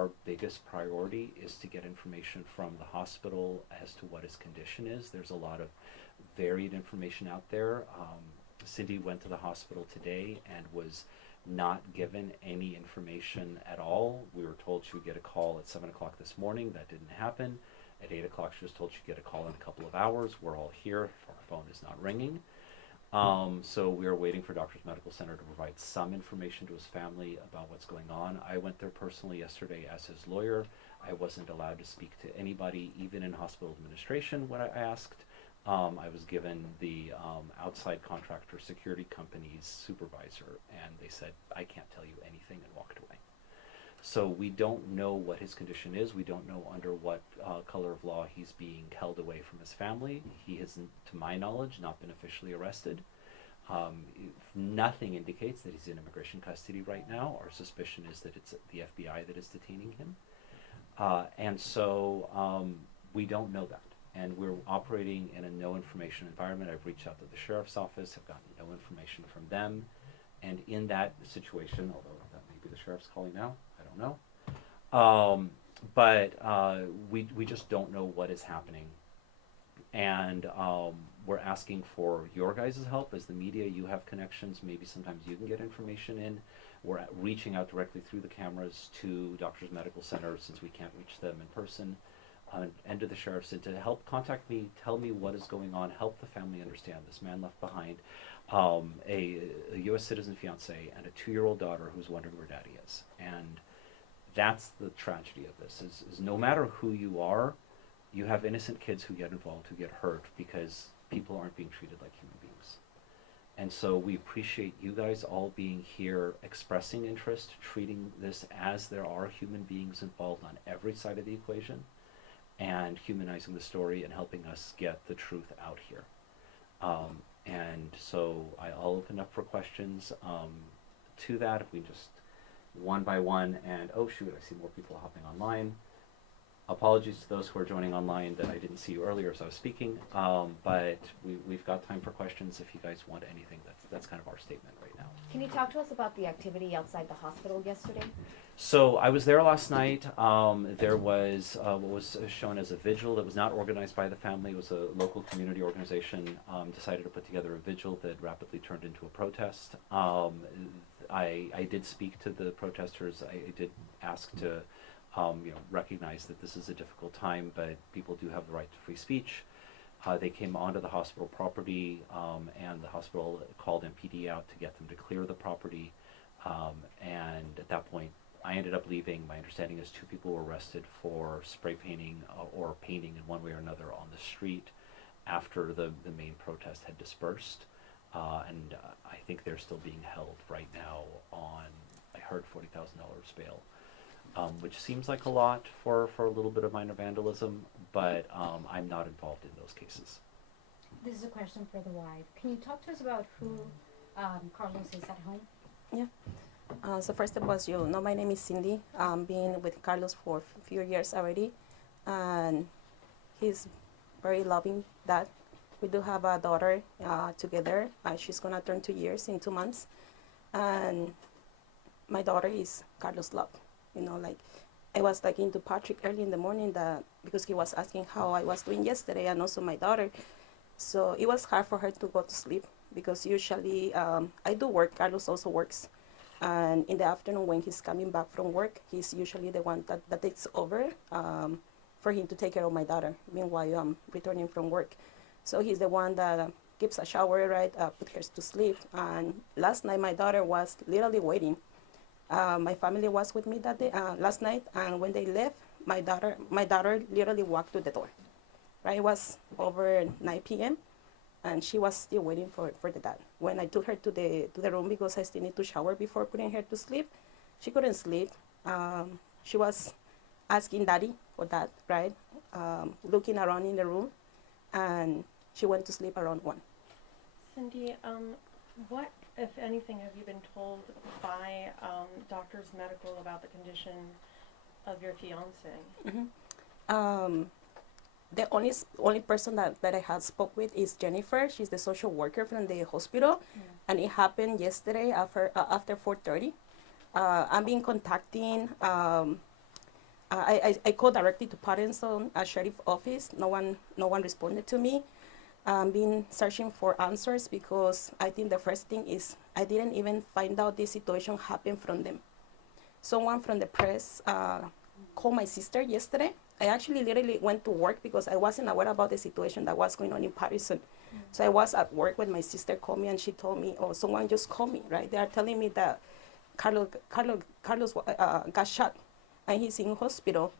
our biggest priority is to get information from the hospital as to what his condition is. There's a lot of varied information out there. Cindy went to the hospital today and was not given any information at all. We were told she would get a call at 7 o'clock this morning. That didn't happen. At 8 o'clock, she was told she'd get a call in a couple of hours. We're all here. Our phone is not ringing. So we are waiting for Doctors Medical Center to provide some information to his family about what's going on. I went there personally yesterday as his lawyer. I wasn't allowed to speak to anybody, even in hospital administration, when I asked. I was given the outside contractor security company's supervisor, and they said, I can't tell you anything, and walked away. So we don't know what his condition is. We don't know under what color of law he's being held away from his family. He has, to my knowledge, not been officially arrested. Nothing indicates that he's in immigration custody right now. Our suspicion is that it's the FBI that is detaining him. And so we don't know that. And we're operating in a no information environment. I've reached out to the sheriff's office, have gotten no information from them. And in that situation, although that may be the sheriff's calling now, I don't know. We just don't know what is happening. And we're asking for your guys' help as the media. You have connections. Maybe sometimes you can get information in. We're reaching out directly through the cameras to Doctors Medical Center since we can't reach them in person. And to the sheriffs, and to help contact me, tell me what is going on, help the family understand. This man left behind a U.S. citizen fiance and a 2-year-old daughter who's wondering where daddy is. And that's the tragedy of this, is no matter who you are, you have innocent kids who get involved, who get hurt because people aren't being treated like human beings. And so we appreciate you guys all being here, expressing interest, treating this as there are human beings involved on every side of the equation, and humanizing the story and helping us get the truth out here. And so I'll open up for questions to that. If we just one by one, and oh shoot, I see more people hopping online. Apologies to those who are joining online that I didn't see you earlier as I was speaking, but we've got time for questions if you guys want anything. That's kind of our statement right now. Can you talk to us about the activity outside the hospital yesterday? So I was there last night. There was what was shown as a vigil that was not organized by the family. It was a local community organization decided to put together a vigil that rapidly turned into a protest. I did speak to the protesters. I did ask to recognize that this is a difficult time, but people do have the right to free speech. They came onto the hospital property, and the hospital called MPD out to get them to clear the property. And at that point, I ended up leaving. My understanding is 2 people were arrested for spray painting or painting in one way or another on the street after the main protest had dispersed. And I think they're still being held right now on, I heard, $40,000 bail. Which seems like a lot for a little bit of minor vandalism, but I'm not involved in those cases. This is a question for the wife. Can you talk to us about who Carlos is at home? Yeah. So first of all, my name is Cindy. Been with Carlos for a few years already, and he's very loving dad. We do have a daughter together. She's gonna turn 2 years in 2 months, and my daughter is Carlos' love. I was talking to Patrick early in the morning because he was asking how I was doing yesterday, and also my daughter. So it was hard for her to go to sleep because usually I do work. Carlos also works. And in the afternoon when he's coming back from work, he's usually the one that takes over for him to take care of my daughter. Meanwhile, I'm returning from work. So he's the one that gives a shower, right, put her to sleep. And last night my daughter was literally waiting. My family was with me that day, last night, and when they left, my daughter literally walked to the door. Right, it was over 9 p.m. and she was still waiting for the dad. When I took her to the room because I still need to shower before putting her to sleep, she couldn't sleep. She was asking daddy for that, right? Looking around in the room, and she went to sleep around 1. Cindy, what, if anything, have you been told by Doctors Medical about the condition of your fiance? Mm-hmm. The only person that I had spoke with is Jennifer. She's the social worker from the hospital, and it happened yesterday after 4:30. I've been contacting I called directly to Patterson sheriff office. No one responded to me. Been searching for answers because I think the first thing is I didn't even find out this situation happened from them. Someone from the press called my sister yesterday. I actually literally went to work because I wasn't aware about the situation that was going on in Patterson. So I was at work when my sister called me and she told me, oh, someone just called me, right? They are telling me that Carlos got shot and he's in hospital.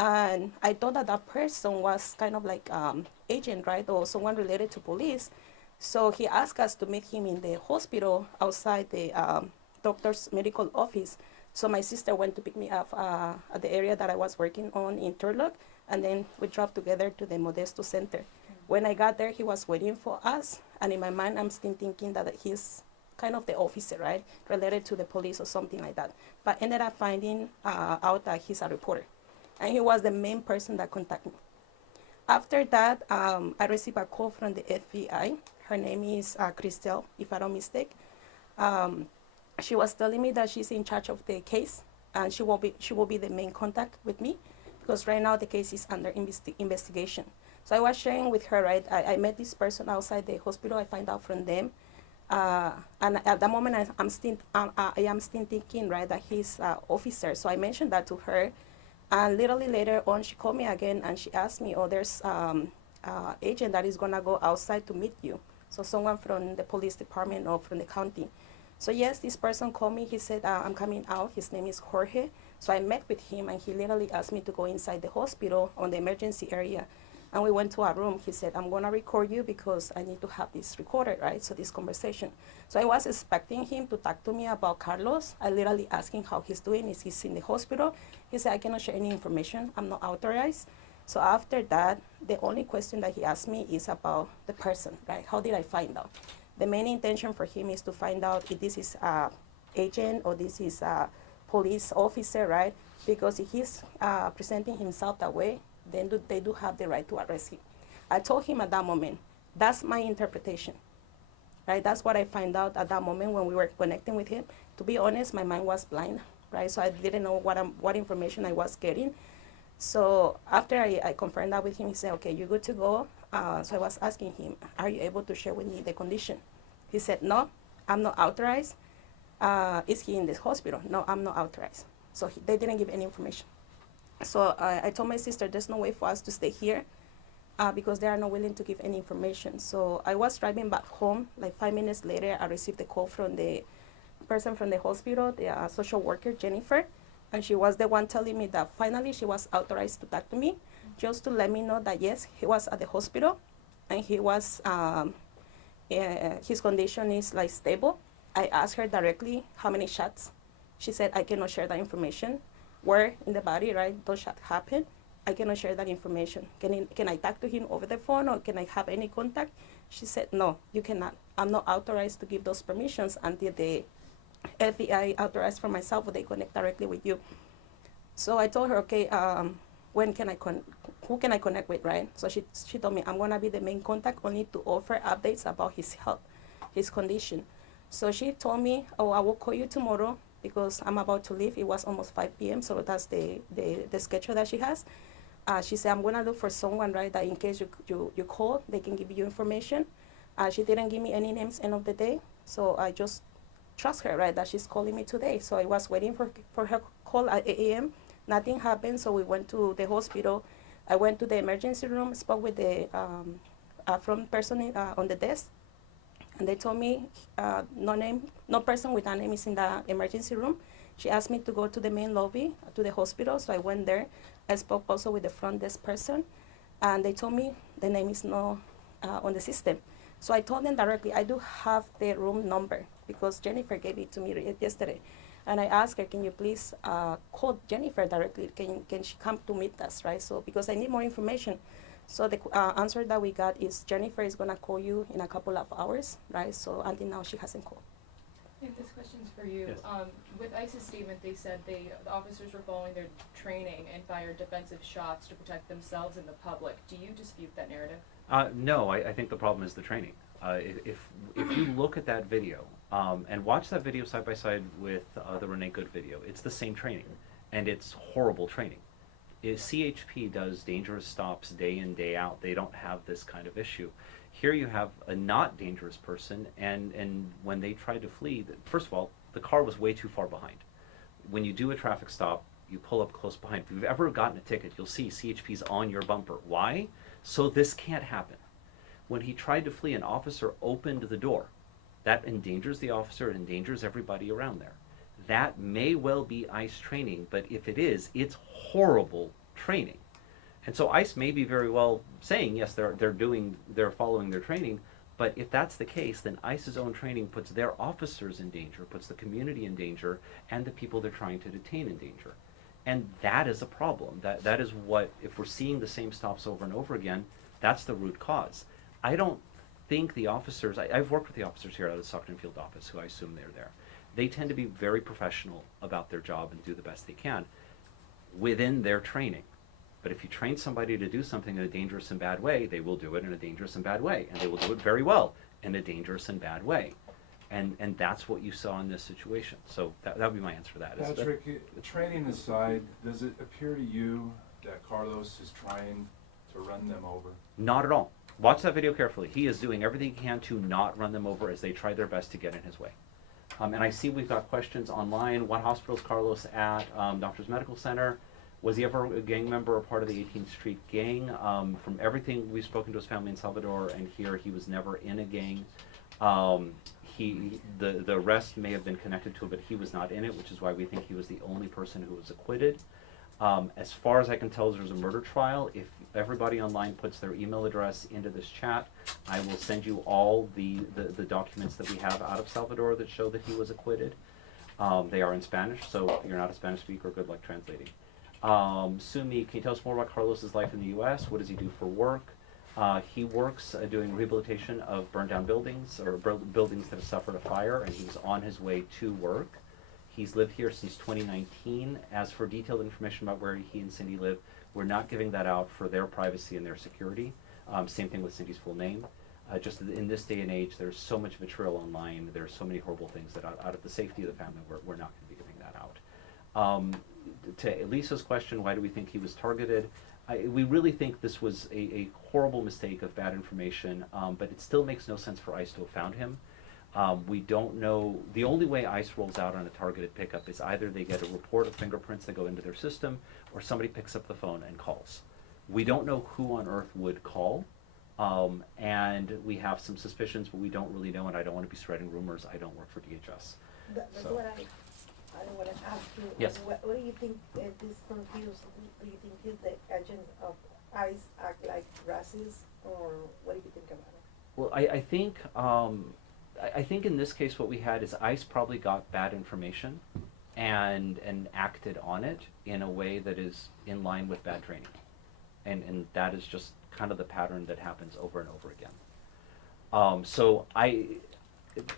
And I thought that that person was kind of like agent, right, or someone related to police. So he asked us to meet him in the hospital outside the doctor's medical office. So my sister went to pick me up at the area that I was working on in Turlock, and then we drove together to the Modesto Center. When I got there, he was waiting for us, and in my mind, I'm still thinking that he's kind of the officer, right, related to the police or something like that. But ended up finding out that he's a reporter, and he was the main person that contacted me. After that, I received a call from the FBI. Her name is Christelle, if I don't mistake. She was telling me that she's in charge of the case and she will be the main contact with me because right now the case is under investigation. So I was sharing with her, right, I met this person outside the hospital. I find out from them. And at the moment I am still thinking, right, that he's an officer. So I mentioned that to her. And literally later on, she called me again and she asked me, oh, there's agent that is gonna go outside to meet you. So someone from the police department or from the county. So yes, this person called me. He said, I'm coming out. His name is Jorge. So I met with him and he literally asked me to go inside the hospital on the emergency area. And we went to a room. He said, I'm gonna record you because I need to have this recorded, right? So this conversation. So I was expecting him to talk to me about Carlos. I literally asked him how he's doing. Is he in the hospital? He said, I cannot share any information. I'm not authorized. So after that, the only question that he asked me is about the person, right? How did I find out? The main intention for him is to find out if this is an agent or this is a police officer, right? Because if he's presenting himself that way, then they do have the right to arrest him. I told him at that moment, that's my interpretation, right? That's what I found out at that moment when we were connecting with him. To be honest, my mind was blind, right? So I didn't know what information I was getting. So after I confirmed that with him, he said, okay, you're good to go. So I was asking him, are you able to share with me the condition? He said, no, I'm not authorized. Is he in this hospital? No, I'm not authorized. So they didn't give any information. So I told my sister, there's no way for us to stay here because they are not willing to give any information. So I was driving back home. Like 5 minutes later, I received a call from the person from the hospital, the social worker, Jennifer. And she was the one telling me that finally she was authorized to talk to me, just to let me know that yes, he was at the hospital and he was, his condition is like stable. I asked her directly how many shots. She said, I cannot share that information. Where in the body, right, those shots happened. I cannot share that information. Can I talk to him over the phone or can I have any contact? She said, no, you cannot. I'm not authorized to give those permissions until the FBI authorized for myself or they connect directly with you. So I told her, okay, who can I connect with, right? So she told me, I'm gonna be the main contact only to offer updates about his health, his condition. So she told me, oh, I will call you tomorrow because I'm about to leave. It was almost 5 p.m., so that's the schedule that she has. She said, I'm gonna look for someone, right, that in case you call, they can give you information. She didn't give me any names end of the day, so I just trust her, right, that she's calling me today. So I was waiting for her call at 8 a.m. Nothing happened, so we went to the hospital. I went to the emergency room, spoke with the front person on the desk, and they told me no person with a name is in the emergency room. She asked me to go to the main lobby, to the hospital, so I went there. I spoke also with the front desk person, and they told me the name is not on the system. So I told them directly, I do have the room number because Jennifer gave it to me yesterday. And I asked her, can you please call Jennifer directly? Can she come to meet us, right? So because I need more information. So the answer that we got is Jennifer is gonna call you in a couple of hours, right? So until now she hasn't called. I think this question's for you. Yes. With ICE's statement, they said the officers were following their training and fired defensive shots to protect themselves and the public. Do you dispute that narrative? No, I think the problem is the training. If you look at that video and watch that video side by side with the Renee Good video, it's the same training, and it's horrible training. is CHP does dangerous stops day in, day out. They don't have this kind of issue. Here you have a not dangerous person, and when they tried to flee, first of all, the car was way too far behind. When you do a traffic stop, you pull up close behind. If you've ever gotten a ticket, you'll see CHP's on your bumper. Why? So this can't happen. When he tried to flee, an officer opened the door. That endangers the officer, it endangers everybody around there. That may well be ICE training, but if it is, it's horrible training. And so ICE may be very well saying, yes, they're following their training, but if that's the case, then ICE's own training puts their officers in danger, puts the community in danger, and the people they're trying to detain in danger. And that is a problem. That is what, if we're seeing the same stops over and over again, that's the root cause. I don't think the officers, I've worked with the officers here at the Stockton Field office, who I assume they're there. They tend to be very professional about their job and do the best they can within their training. But if you train somebody to do something in a dangerous and bad way, they will do it in a dangerous and bad way. And they will do it very well in a dangerous and bad way. And that's what you saw in this situation. So that would be my answer to that. Patrick, training aside, does it appear to you that Carlos is trying to run them over? Not at all. Watch that video carefully. He is doing everything he can to not run them over as they try their best to get in his way. And I see we've got questions online. What hospital is Carlos at? Doctors Medical Center. Was he ever a gang member or part of the 18th Street gang? From everything we've spoken to his family in Salvador and here, he was never in a gang. The arrest may have been connected to it, but he was not in it, which is why we think he was the only person who was acquitted. As far as I can tell, there's a murder trial. If everybody online puts their email address into this chat, I will send you all the documents that we have out of Salvador that show that he was acquitted. They are in Spanish, so if you're not a Spanish speaker, good luck translating. Sumi, can you tell us more about Carlos's life in the U.S.? What does he do for work? He works doing rehabilitation of burned down buildings or buildings that have suffered a fire, and he's on his way to work. He's lived here since 2019. As for detailed information about where he and Cindy live, we're not giving that out for their privacy and their security. Same thing with Cindy's full name. Just in this day and age, there's so much vitriol online. There's so many horrible things that out of the safety of the family, we're not going to be giving that out. To Lisa's question, why do we think he was targeted? We really think this was a horrible mistake of bad information, but it still makes no sense for ICE to have found him. We don't know, the only way ICE rolls out on a targeted pickup is either they get a report of fingerprints that go into their system, or somebody picks up the phone and calls. We don't know who on earth would call, and we have some suspicions, but we don't really know, and I don't want to be spreading rumors. I don't work for DHS. That's So. what I want to ask you. Yes. What do you think is confused? Do you think the agents of ICE act like racists, or what do you think about it? Well, I think in this case what we had is ICE probably got bad information and acted on it in a way that is in line with bad training. And that is just kind of the pattern that happens over and over again.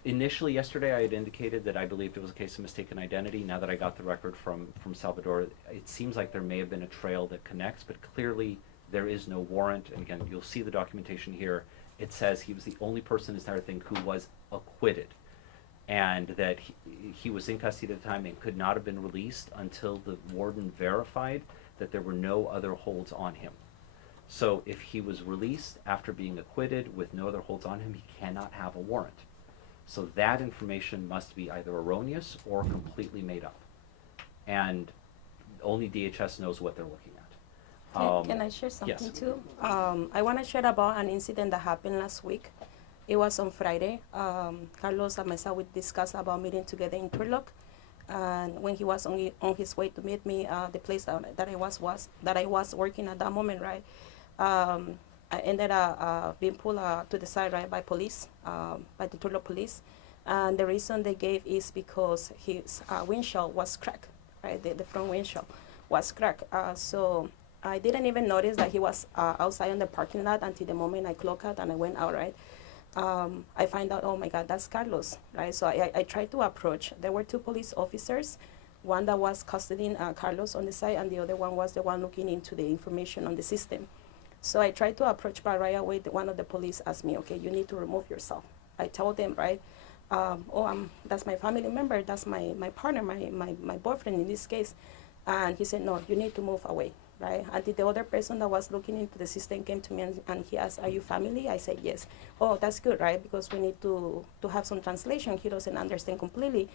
Initially yesterday I had indicated that I believed it was a case of mistaken identity. Now that I got the record from Salvador, it seems like there may have been a trail that connects, but clearly there is no warrant. And again, you'll see the documentation here. It says he was the only person in this entire thing who was acquitted, and that he was in custody at the time and could not have been released until the warden verified that there were no other holds on him. So if he was released after being acquitted with no other holds on him, he cannot have a warrant. So that information must be either erroneous or completely made up. And only DHS knows what they're looking at. Can I share something yes. too? I want to share about an incident that happened last week. It was on Friday. Carlos and myself we discussed about meeting together in Turlock. And when he was on his way to meet me, the place that I was working at that moment, right? I ended up being pulled to the side, right, by police, by the Turlock police. And the reason they gave is because his windshield was cracked, right? The front windshield was cracked. So I didn't even notice that he was outside in the parking lot until the moment I clocked out and I went out, right? I find out, oh my God, that's Carlos, right? So I tried to approach. There were two police officers, one that was custodying Carlos on the side, and the other one was the one looking into the information on the system. So I tried to approach, but right away, one of the police asked me, okay, you need to remove yourself. I told them, right, that's my family member, that's my partner, my boyfriend in this case. And he said, no, you need to move away. right? And the other person that was looking into the system came to me and he asked, "Are you family?" I said, "Yes." "Oh, that's good, right? Because we need to have some translation. He doesn't understand completely."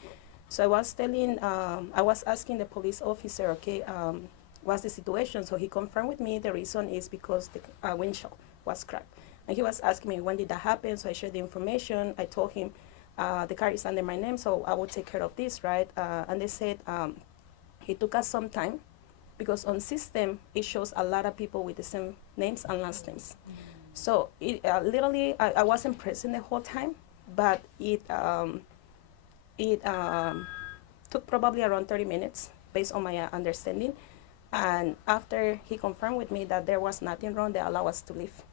So I was asking the police officer, okay, what's the situation? So he confirmed with me the reason is because the windshield was cracked. And he was asking me, when did that happen? So I shared the information. I told him, the car is under my name, so I will take care of this, right? And they said, it took us some time because on system, it shows a lot of people with the same names and last names. So it literally, I wasn't present the whole time, but it took probably around 30 minutes based on my understanding. And after he confirmed with me that there was nothing wrong, they allowed us to leave,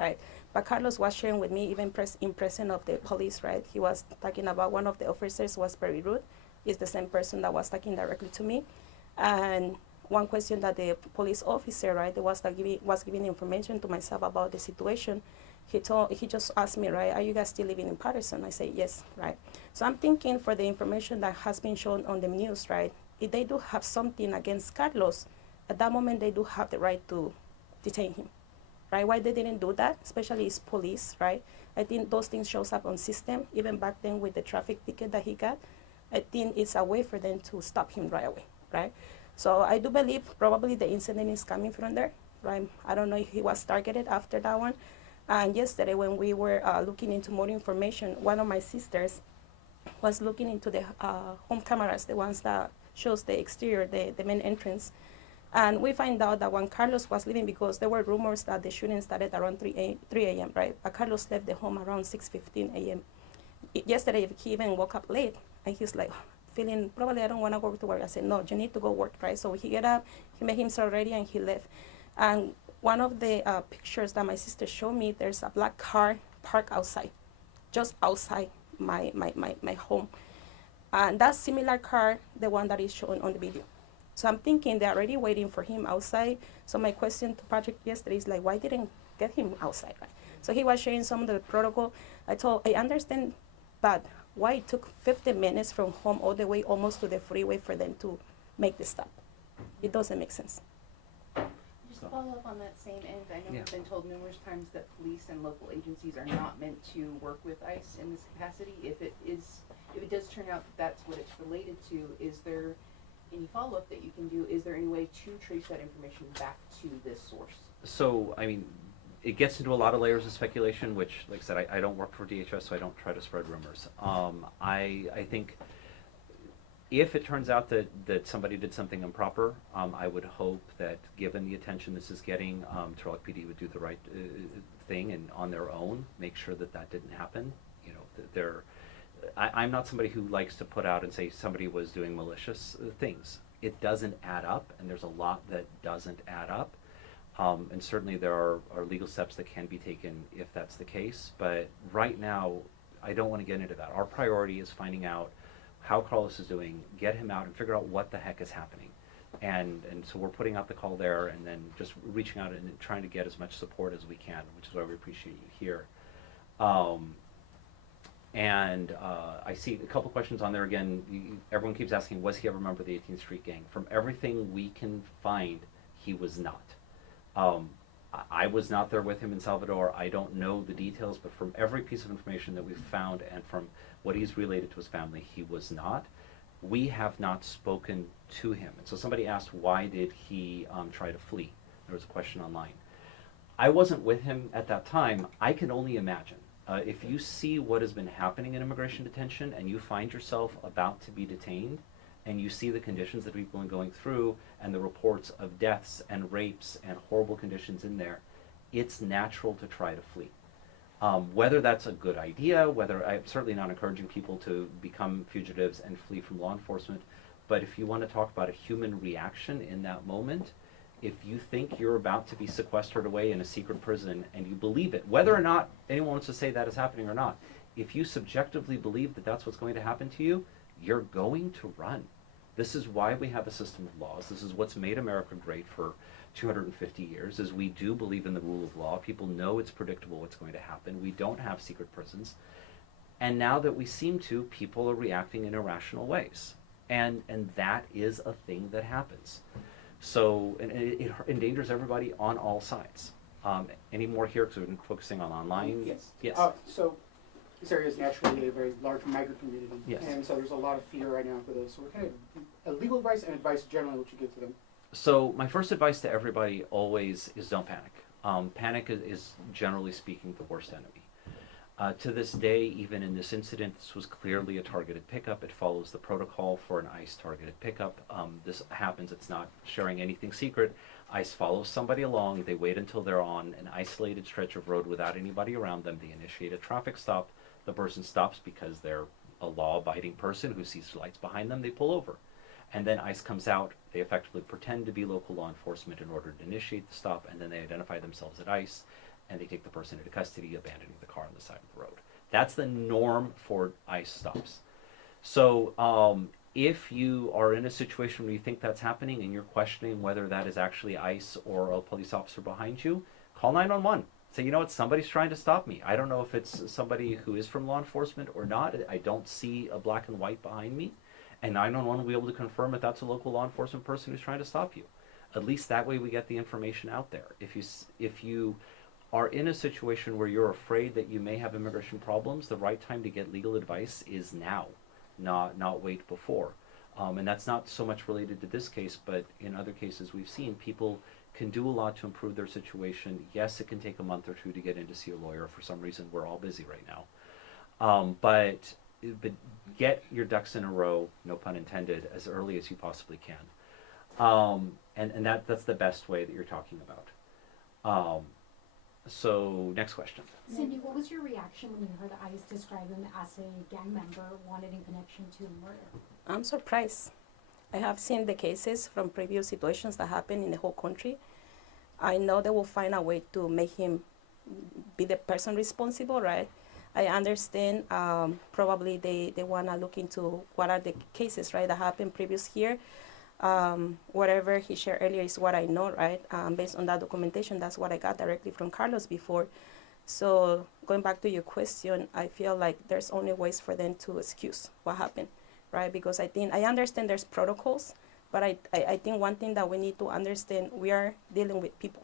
right? But Carlos was sharing with me, even in presence of the police, right? He was talking about one of the officers was very rude. It's the same person that was talking directly to me. And one question that the police officer, right, was giving information to myself about the situation. He just asked me, right, "Are you guys still living in Patterson?" I say, "Yes," right? So I'm thinking for the information that has been shown on the news, right, if they do have something against Carlos, at that moment they do have the right to detain him, right? Why they didn't do that, especially as police, right? I think those things shows up on system, even back then with the traffic ticket that he got. I think it's a way for them to stop him right away, right? So I do believe probably the incident is coming from there, right? I don't know if he was targeted after that one. And yesterday when we were looking into more information, one of my sisters was looking into the home cameras, the ones that shows the exterior, the main entrance. And we find out that when Carlos was leaving, because there were rumors that the shooting started around 3 a.m., right? But Carlos left the home around 6:15 a.m. Yesterday, he even woke up late, and he's like, feeling, probably I don't want to go to work. I said, "No, you need to go work," right? So he get up, he made himself ready, and he left. And one of the pictures that my sister showed me, there's a black car parked outside, just outside my home. And that similar car, the one that is shown on the video. So I'm thinking they're already waiting for him outside. So my question to Patrick yesterday is like, why didn't get him outside, right? So he was sharing some of the protocol. I understand, but why it took 15 minutes from home all the way almost to the freeway for them to make the stop? It doesn't make sense. Just to follow up on that same end, I know Yeah. we've been told numerous times that police and local agencies are not meant to work with ICE in this capacity. If it does turn out that that's what it's related to, is there any follow-up that you can do? Is there any way to trace that information back to this source? So, I mean, it gets into a lot of layers of speculation, which, like I said, I don't work for DHS, so I don't try to spread rumors. I think if it turns out that somebody did something improper, I would hope that given the attention this is getting, Turlock PD would do the right thing and on their own make sure that that didn't happen. You know, I'm not somebody who likes to put out and say somebody was doing malicious things. It doesn't add up, and there's a lot that doesn't add up. And certainly there are legal steps that can be taken if that's the case. But right now, I don't want to get into that. Our priority is finding out how Carlos is doing, get him out, and figure out what the heck is happening. And so we're putting out the call there, and then just reaching out and trying to get as much support as we can, which is why we appreciate you here. I see a couple questions on there again. Everyone keeps asking, was he ever a member of the 18th Street Gang? From everything we can find, he was not. I was not there with him in Salvador. I don't know the details, but from every piece of information that we've found and from what he's related to his family, he was not. We have not spoken to him. And so somebody asked, why did he try to flee? There was a question online. I wasn't with him at that time. I can only imagine. If you see what has been happening in immigration detention and you find yourself about to be detained and you see the conditions that people are going through and the reports of deaths and rapes and horrible conditions in there, it's natural to try to flee. Whether that's a good idea, I'm certainly not encouraging people to become fugitives and flee from law enforcement, but if you want to talk about a human reaction in that moment, if you think you're about to be sequestered away in a secret prison and you believe it, whether or not anyone wants to say that is happening or not, if you subjectively believe that that's what's going to happen to you, you're going to run. This is why we have a system of laws. This is what's made America great for 250 years, is we do believe in the rule of law. People know it's predictable what's going to happen. We don't have secret prisons. And now that we seem to, people are reacting in irrational ways. And that is a thing that happens. So, and it endangers everybody on all sides. Any more here, because we've been focusing on online? Yes. Yes. So this area is naturally a very large migrant community. Yes. And so there's a lot of fear right now for those. So what kind of legal advice and advice generally would you give to them? So my first advice to everybody always is don't panic. Panic is generally speaking the worst enemy. To this day, even in this incident, this was clearly a targeted pickup. It follows the protocol for an ICE targeted pickup. This happens, it's not sharing anything secret. ICE follows somebody along, they wait until they're on an isolated stretch of road without anybody around them, they initiate a traffic stop, the person stops because they're a law-abiding person who sees lights behind them, they pull over. And then ICE comes out, they effectively pretend to be local law enforcement in order to initiate the stop, and then they identify themselves at ICE, and they take the person into custody, abandoning the car on the side of the road. That's the norm for ICE stops. So if you are in a situation where you think that's happening and you're questioning whether that is actually ICE or a police officer behind you, call 911. Say, you know what, somebody's trying to stop me. I don't know if it's somebody who is from law enforcement or not. I don't see a black and white behind me. And 911 will be able to confirm if that's a local law enforcement person who's trying to stop you. At least that way we get the information out there. If you are in a situation where you're afraid that you may have immigration problems, the right time to get legal advice is now, not wait before. And that's not so much related to this case, but in other cases we've seen people can do a lot to improve their situation. Yes, it can take a month or two to get in to see a lawyer. For some reason, we're all busy right now. But get your ducks in a row, no pun intended, as early as you possibly can. And that's the best way that you're talking about. So, next question. Cindy, what was your reaction when you heard ICE describe him as a gang member wanted in connection to a murder? I'm surprised. I have seen the cases from previous situations that happen in the whole country. I know they will find a way to make him be the person responsible, right? I understand probably they want to look into what are the cases, right, that happened previous here. Whatever he shared earlier is what I know, right? Based on that documentation, that's what I got directly from Carlos before. So going back to your question, I feel like there's only ways for them to excuse what happened, right? Because I understand there's protocols, but I think one thing that we need to understand, we are dealing with people,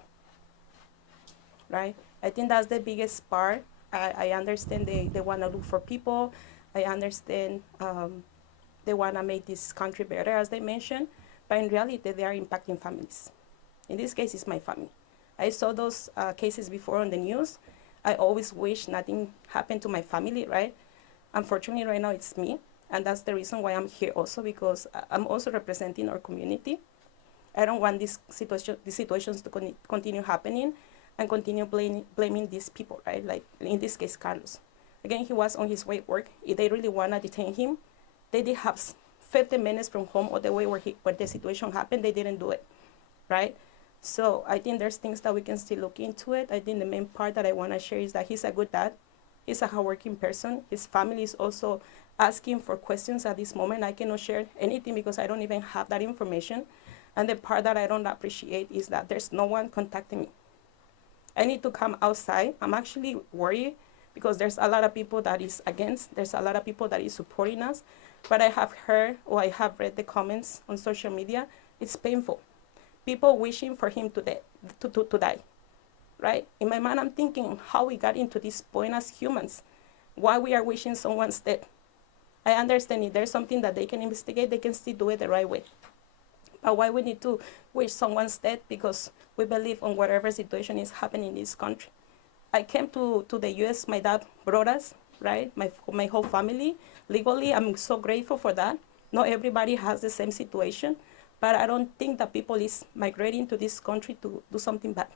right? I think that's the biggest part. I understand they want to look for people. I understand they want to make this country better, as they mentioned, but in reality, they are impacting families. In this case, it's my family. I saw those cases before on the news. I always wish nothing happened to my family, right? Unfortunately, right now, it's me, and that's the reason why I'm here also, because I'm also representing our community. I don't want these situations to continue happening and continue blaming these people, right? Like, in this case, Carlos. Again, he was on his way to work. If they really want to detain him, they did have 50 minutes from home or the way where the situation happened. They didn't do it, right? So I think there's things that we can still look into it. I think the main part that I want to share is that he's a good dad. He's a hardworking person. His family is also asking for questions at this moment. I cannot share anything because I don't even have that information. And the part that I don't appreciate is that there's no one contacting me. I need to come outside. I'm actually worried because there's a lot of people that is against. There's a lot of people that is supporting us. But I have heard or I have read the comments on social media. It's painful. People wishing for him to die, right? In my mind, I'm thinking how we got into this point as humans, why we are wishing someone's dead. I understand if there's something that they can investigate, they can still do it the right way. But why we need to wish someone's dead because we believe on whatever situation is happening in this country. I came to the U.S., my dad brought us, right? My whole family. Legally, I'm so grateful for that. Not everybody has the same situation, but I don't think that people is migrating to this country to do something bad,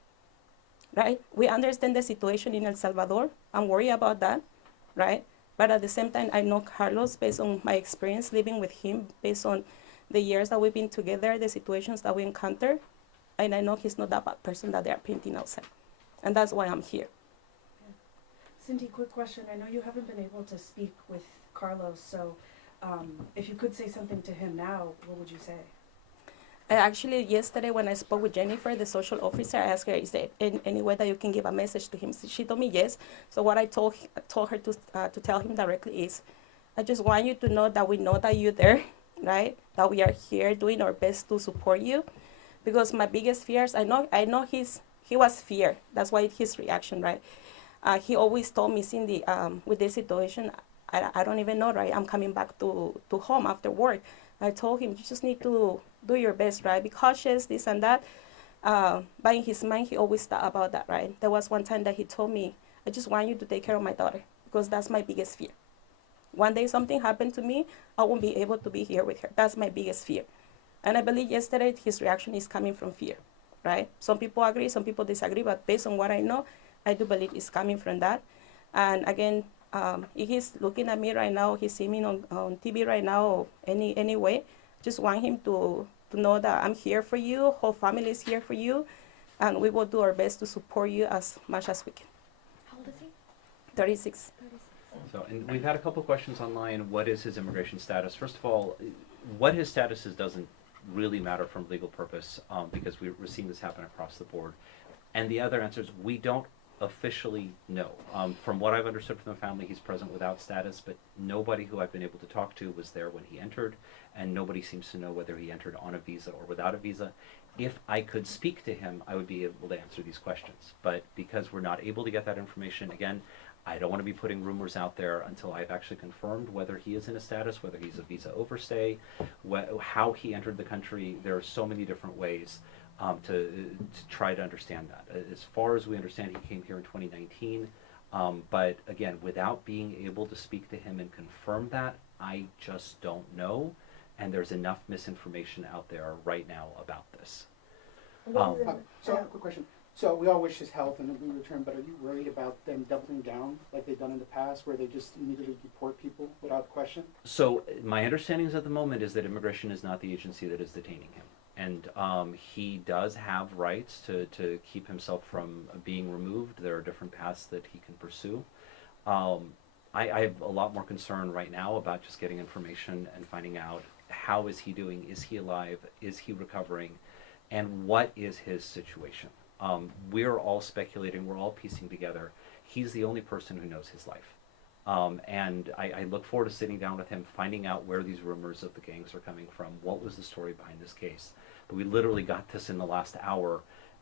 right? We understand the situation in El Salvador. I'm worried about that, right? But at the same time, I know Carlos based on my experience living with him, based on the years that we've been together, the situations that we encounter, and I know he's not that bad person that they're painting outside. And that's why I'm here. Cindy, quick question. I know you haven't been able to speak with Carlos, so if you could say something to him now, what would you say? Actually, yesterday when I spoke with Jennifer, the social officer, I asked her, is there any way that you can give a message to him? She told me yes. So what I told her to tell him directly is, I just want you to know that we know that you're there, right? That we are here doing our best to support you. because my biggest fears, I know he was fear. That's why his reaction, right? He always told me, Cindy, with this situation, I don't even know, right? I'm coming back to home after work. I told him, you just need to do your best, right? Be cautious, this and that. But in his mind, he always thought about that, right? There was one time that he told me, I just want you to take care of my daughter because that's my biggest fear. One day something happened to me, I won't be able to be here with her. That's my biggest fear. And I believe yesterday his reaction is coming from fear, right? Some people agree, some people disagree, but based on what I know, I do believe it's coming from that. And again, if he's looking at me right now, he's seeing me on TV right now, or any way, just want him to know that I'm here for you, whole family is here for you, and we will do our best to support you as much as we can. How old is he? 36. 36. So, and we've had a couple questions online. What is his immigration status? First of all, what his status is doesn't really matter from legal purpose, because we're seeing this happen across the board. And the other answer is we don't officially know. From what I've understood from the family, he's present without status, but nobody who I've been able to talk to was there when he entered, and nobody seems to know whether he entered on a visa or without a visa. If I could speak to him, I would be able to answer these questions. But because we're not able to get that information, again, I don't want to be putting rumors out there until I've actually confirmed whether he is in a status, whether he's a visa overstay, how he entered the country. There are so many different ways to try to understand that. As far as we understand, he came here in 2019, but again, without being able to speak to him and confirm that, I just don't know, and there's enough misinformation out there right now about this. So, quick question. So we all wish his health and we return, but are you worried about them doubling down like they've done in the past, where they just immediately deport people without question? So my understanding at the moment is that immigration is not the agency that is detaining him. And he does have rights to keep himself from being removed. There are different paths that he can pursue. I have a lot more concern right now about just getting information and finding out how is he doing, is he alive, is he recovering, and what is his situation. We're all speculating, we're all piecing together. He's the only person who knows his life. And I look forward to sitting down with him, finding out where these rumors of the gangs are coming from, what was the story behind this case. But we literally got this in the last hour,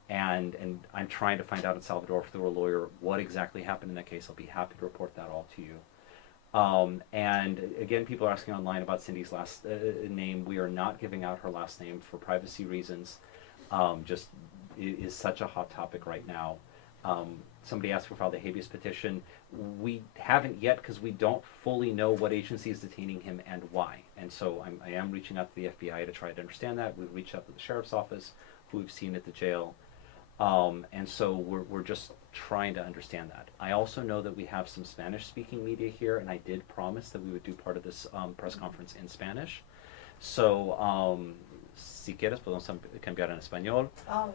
and I'm trying to find out in Salvador through a lawyer what exactly happened in that case. I'll be happy to report that all to you. And again, people are asking online about Cindy's last name. We are not giving out her last name for privacy reasons. Just it is such a hot topic right now. Somebody asked for file the habeas petition. We haven't yet because we don't fully know what agency is detaining him and why. And so I am reaching out to the FBI to try to understand that. We've reached out to the sheriff's office, who we've seen at the jail. And so we're just trying to understand that. I also know that we have some Spanish-speaking media here, and I did promise that we would do part of this press conference in Spanish. So, si quieres, podemos cambiar en español. Oh,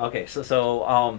Okay, so